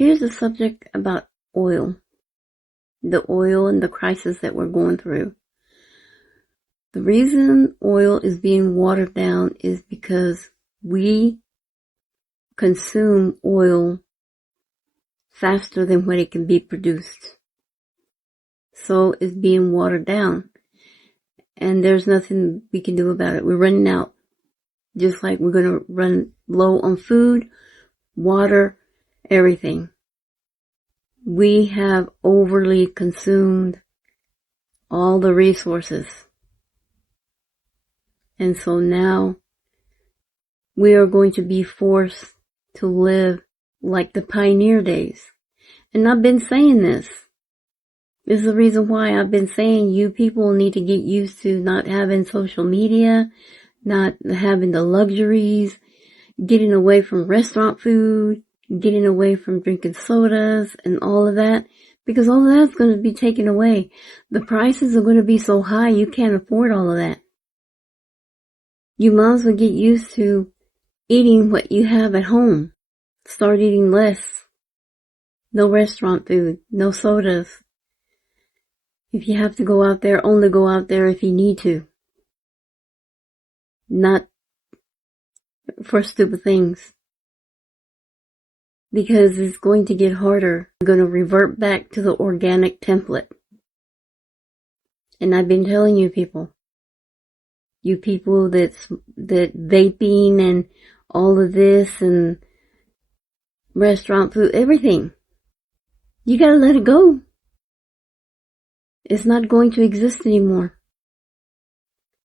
Here's the subject about oil. The oil and the crisis that we're going through. The reason oil is being watered down is because we consume oil faster than when it can be produced. So it's being watered down. And there's nothing we can do about it. We're running out. Just like we're going to run low on food, water, everything. We have overly consumed all the resources. And so now we are going to be forced to live like the pioneer days. And I've been saying this. This is the reason why I've been saying you people need to get used to not having social media, not having the luxuries, getting away from restaurant food, getting away from drinking sodas and all of that, because all of that's going to be taken away. The prices are going to be so high you can't afford all of that. You might as well get used to eating what you have at home. Start eating less. No restaurant food, no sodas. If you have to go out there, only go out there if you need to. Not for stupid things. Because it's going to get harder. We're going to revert back to the organic template. And I've been telling you people. You people that vaping and all of this and restaurant food, everything. You gotta let it go. It's not going to exist anymore.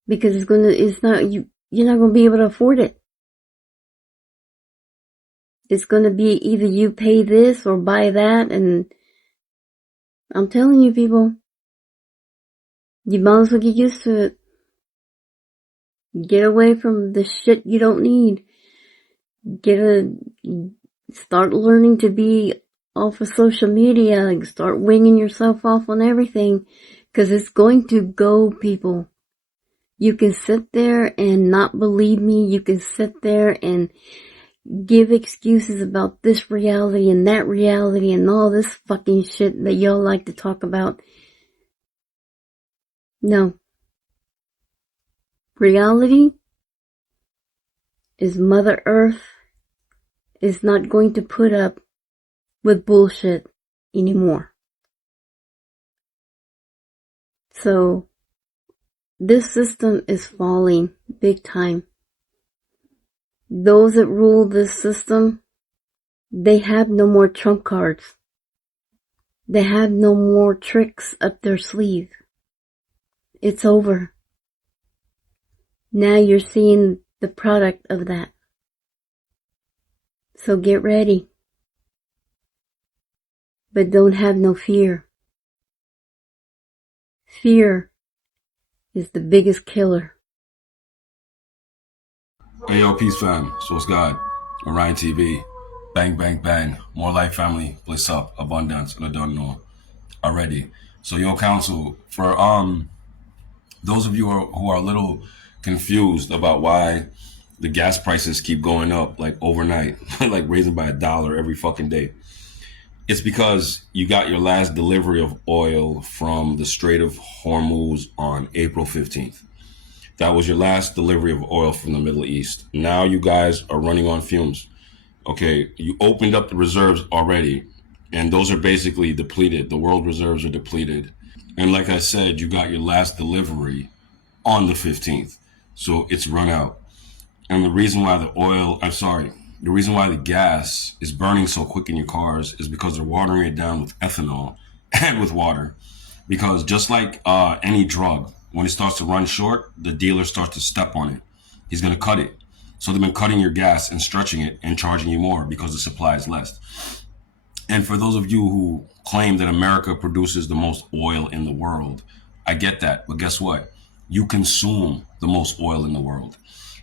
Because you're not gonna be able to afford it. It's gonna be either you pay this or buy that, and I'm telling you people, you might as well get used to it. Get away from the shit you don't need. Start learning to be off of social media, like start winging yourself off on everything, because it's going to go, people. You can sit there and not believe me. You can sit there and give excuses about this reality and that reality and all this fucking shit that y'all like to talk about. No. Reality is Mother Earth is not going to put up with bullshit anymore. So, this system is falling big time. Those that rule this system, they have no more trump cards. They have no more tricks up their sleeve. It's over. Now you're seeing the product of that. So get ready. But don't have no fear. Fear is the biggest killer. Hey yo, peace fam. So it's God. Orion TV. Bang, bang, bang. More life, family. Bliss up. Abundance. And I don't know already. So yo, counsel, for those of you who are a little confused about why the gas prices keep going up like overnight, like raising by $1 every fucking day. It's because you got your last delivery of oil from the Strait of Hormuz on April 15th. That was your last delivery of oil from the Middle East. Now you guys are running on fumes. Okay, you opened up the reserves already, and those are basically depleted. The world reserves are depleted. And like I said, you got your last delivery on the 15th. So it's run out. And the reason why the reason why the gas is burning so quick in your cars is because they're watering it down with ethanol and with water. Because just like any drug, when it starts to run short, the dealer starts to step on it. He's going to cut it. So they've been cutting your gas and stretching it and charging you more because the supply is less. And for those of you who claim that America produces the most oil in the world, I get that. But guess what? You consume the most oil in the world.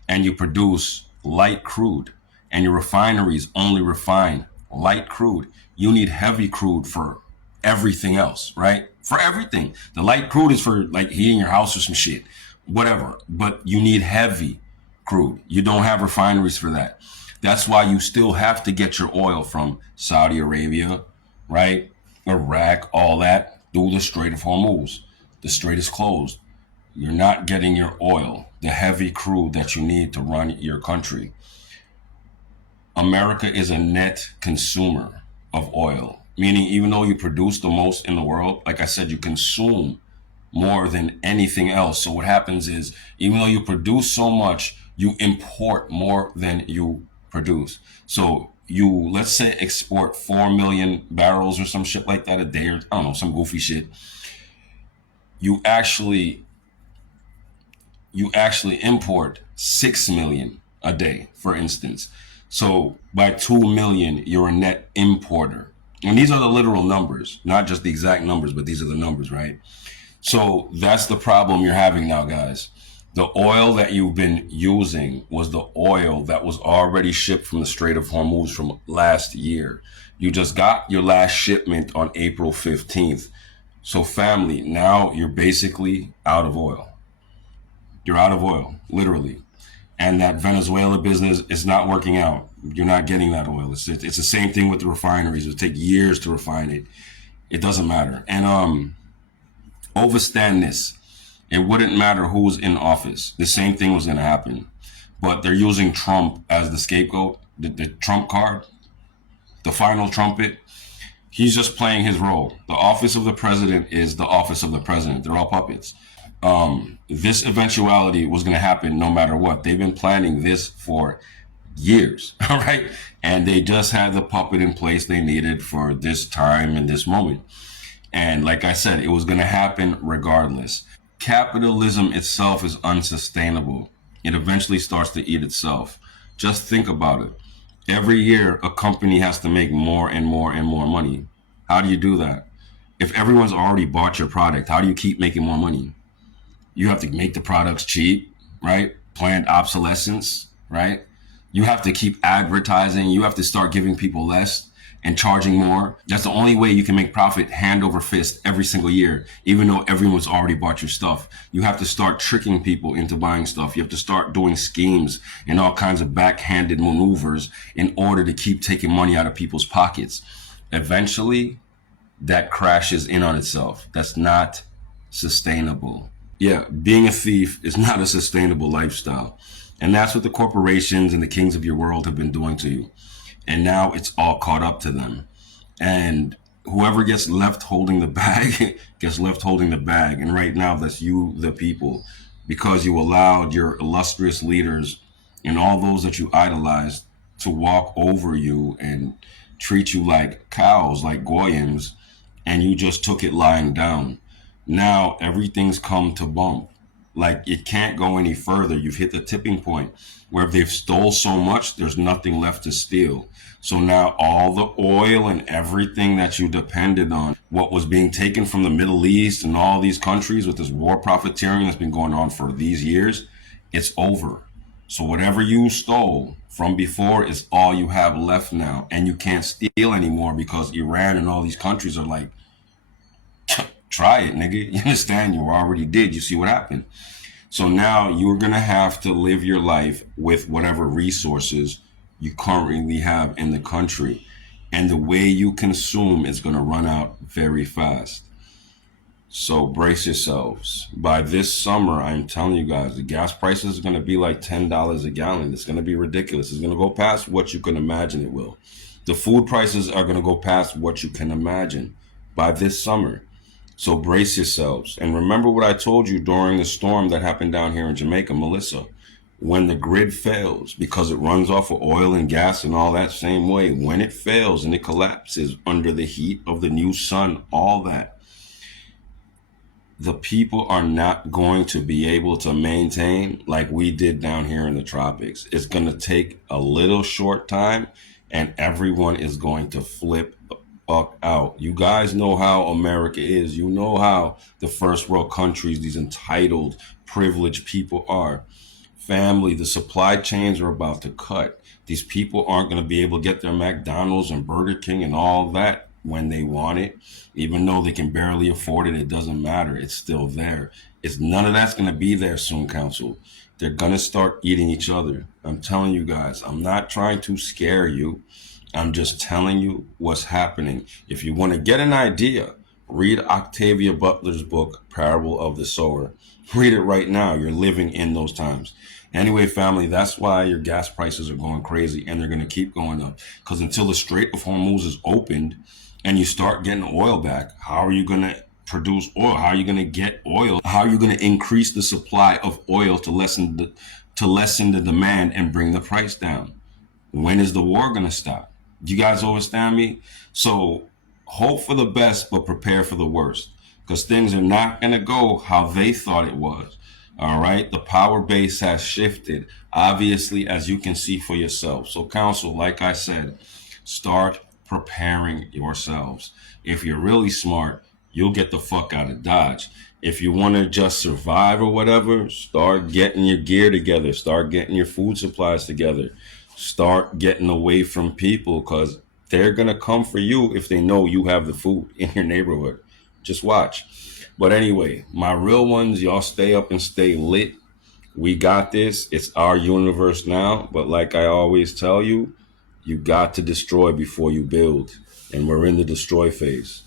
And you produce light crude. And your refineries only refine light crude. You need heavy crude for everything else, right? For everything. The light crude is for like heating your house or some shit, whatever. But you need heavy crude. You don't have refineries for that. That's why you still have to get your oil from Saudi Arabia, right? Iraq, all that, through the Strait of Hormuz. The strait is closed. You're not getting your oil, the heavy crude that you need to run your country. America is a net consumer of oil, meaning even though you produce the most in the world, like I said, you consume more than anything else. So what happens is, even though you produce so much, you import more than you produce. So you, let's say, export 4 million barrels or some shit like that a day, or I don't know, some goofy shit. You actually import 6 million a day, for instance. So by 2 million, you're a net importer. And these are the literal numbers, not just the exact numbers, but these are the numbers, right? So that's the problem you're having now, guys. The oil that you've been using was the oil that was already shipped from the Strait of Hormuz from last year. You just got your last shipment on April 15th. So family, now you're basically out of oil. You're out of oil, literally. And that Venezuela business is not working out. You're not getting that oil. It's the same thing with the refineries. It'll take years to refine it. It doesn't matter. And overstand this. It wouldn't matter who's in office. The same thing was going to happen. But they're using Trump as the scapegoat, the Trump card, the final trumpet. He's just playing his role. The office of the president is the office of the president. They're all puppets. This eventuality was going to happen no matter what. They've been planning this for years, all right? And they just had the puppet in place they needed for this time and this moment. And like I said, it was going to happen regardless. Capitalism itself is unsustainable. It eventually starts to eat itself. Just think about it. Every year, a company has to make more and more and more money. How do you do that? If everyone's already bought your product, how do you keep making more money? You have to make the products cheap, right? Planned obsolescence, right? You have to keep advertising. You have to start giving people less and charging more. That's the only way you can make profit hand over fist every single year, even though everyone's already bought your stuff. You have to start tricking people into buying stuff. You have to start doing schemes and all kinds of backhanded maneuvers in order to keep taking money out of people's pockets. Eventually, that crashes in on itself. That's not sustainable. Yeah, being a thief is not a sustainable lifestyle. And that's what the corporations and the kings of your world have been doing to you. And now it's all caught up to them. And whoever gets left holding the bag gets left holding the bag. And right now, that's you, the people, because you allowed your illustrious leaders and all those that you idolized to walk over you and treat you like cows, like goyim, and you just took it lying down. Now everything's come to bump. Like, it can't go any further. You've hit the tipping point where if they've stole so much, there's nothing left to steal. So now all the oil and everything that you depended on, what was being taken from the Middle East and all these countries with this war profiteering that's been going on for these years, it's over. So whatever you stole from before is all you have left now. And you can't steal anymore because Iran and all these countries are like, try it, nigga. You understand? You already did. You see what happened. So now you're going to have to live your life with whatever resources you currently have in the country. And the way you consume is going to run out very fast. So brace yourselves. By this summer, I'm telling you guys, the gas prices are going to be like $10 a gallon. It's going to be ridiculous. It's going to go past what you can imagine it will. The food prices are going to go past what you can imagine by this summer. So brace yourselves. And remember what I told you during the storm that happened down here in Jamaica, Melissa. When the grid fails, because it runs off of oil and gas and all that same way, when it fails and it collapses under the heat of the new sun, all that, the people are not going to be able to maintain like we did down here in the tropics. It's going to take a little short time and everyone is going to flip fuck out. You guys know how America is. You know how the first world countries, these entitled, privileged people are. Family, the supply chains are about to cut. These people aren't going to be able to get their McDonald's and Burger King and all that when they want it. Even though they can barely afford it, it doesn't matter. It's still there. It's none of that's gonna be there soon, council. They're gonna start eating each other. I'm telling you guys, I'm not trying to scare you. I'm just telling you what's happening. If you want to get an idea, read Octavia Butler's book, Parable of the Sower. Read it right now. You're living in those times. Anyway, family, that's why your gas prices are going crazy, and they're going to keep going up. Because until the Strait of Hormuz is opened and you start getting oil back, how are you going to produce oil? How are you going to get oil? How are you going to increase the supply of oil to lessen the demand and bring the price down? When is the war going to stop? You guys understand me? So hope for the best, but prepare for the worst, because things are not going to go how they thought it was. All right. The power base has shifted, obviously, as you can see for yourself. So, council, like I said, start preparing yourselves. If you're really smart, you'll get the fuck out of Dodge. If you want to just survive or whatever, start getting your gear together, start getting your food supplies together, start getting away from people, because they're going to come for you if they know you have the food in your neighborhood. Just watch. But anyway, my real ones, y'all stay up and stay lit. We got this. It's our universe now. But like I always tell you, you got to destroy before you build. And we're in the destroy phase.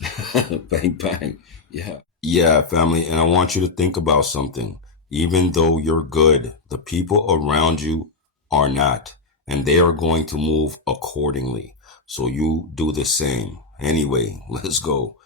Bang, bang. Yeah. Yeah, family. And I want you to think about something. Even though you're good, the people around you are not. And they are going to move accordingly. So you do the same. Anyway, let's go.